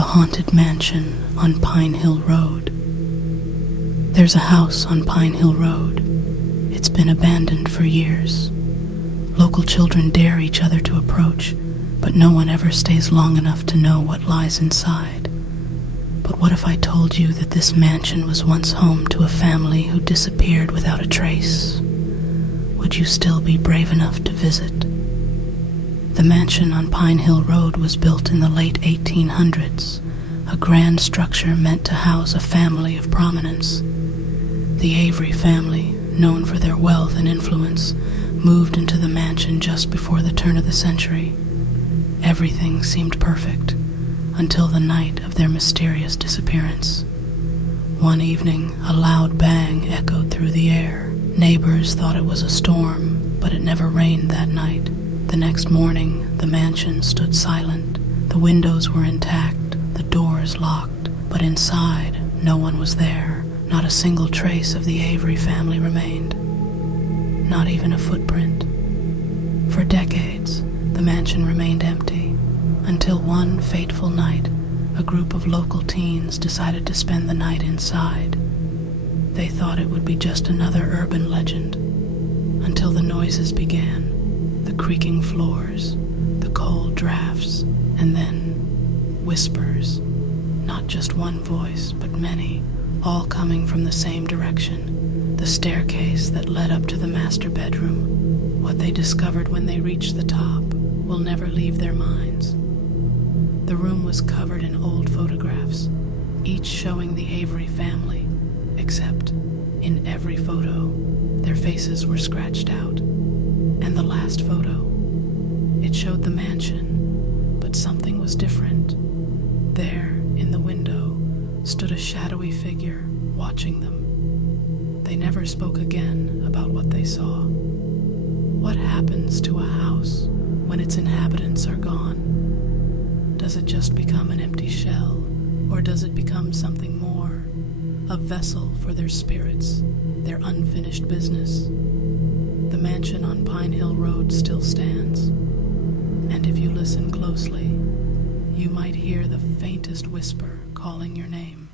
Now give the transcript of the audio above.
The Haunted Mansion on Pinehill Road. There's a house on Pinehill Road. It's been abandoned for years. Local children dare each other to approach, but no one ever stays long enough to know what lies inside. But what if I told you that this mansion was once home to a family who disappeared without a trace? Would you still be brave enough to visit? The mansion on Pinehill Road was built in the late 1800s, a grand structure meant to house a family of prominence. The Avery family, known for their wealth and influence, moved into the mansion just before the turn of the century. Everything seemed perfect, until the night of their mysterious disappearance. One evening, a loud bang echoed through the air. Neighbors thought it was a storm, but it never rained that night. The next morning, the mansion stood silent. The windows were intact, the doors locked, but inside, no one was there. Not a single trace of the Avery family remained. Not even a footprint. For decades, the mansion remained empty, until one fateful night, a group of local teens decided to spend the night inside. They thought it would be just another urban legend, until the noises began. The creaking floors, the cold drafts, and then whispers. Not just one voice, but many, all coming from the same direction, the staircase that led up to the master bedroom. What they discovered when they reached the top will never leave their minds. The room was covered in old photographs, each showing the Avery family, except in every photo, their faces were scratched out. And the last photo, it showed the mansion, but something was different. There, in the window, stood a shadowy figure watching them. They never spoke again about what they saw. What happens to a house when its inhabitants are gone? Does it just become an empty shell, or does it become something more? A vessel for their spirits, their unfinished business. The mansion on Pinehill Road still stands, and if you listen closely, you might hear the faintest whisper calling your name.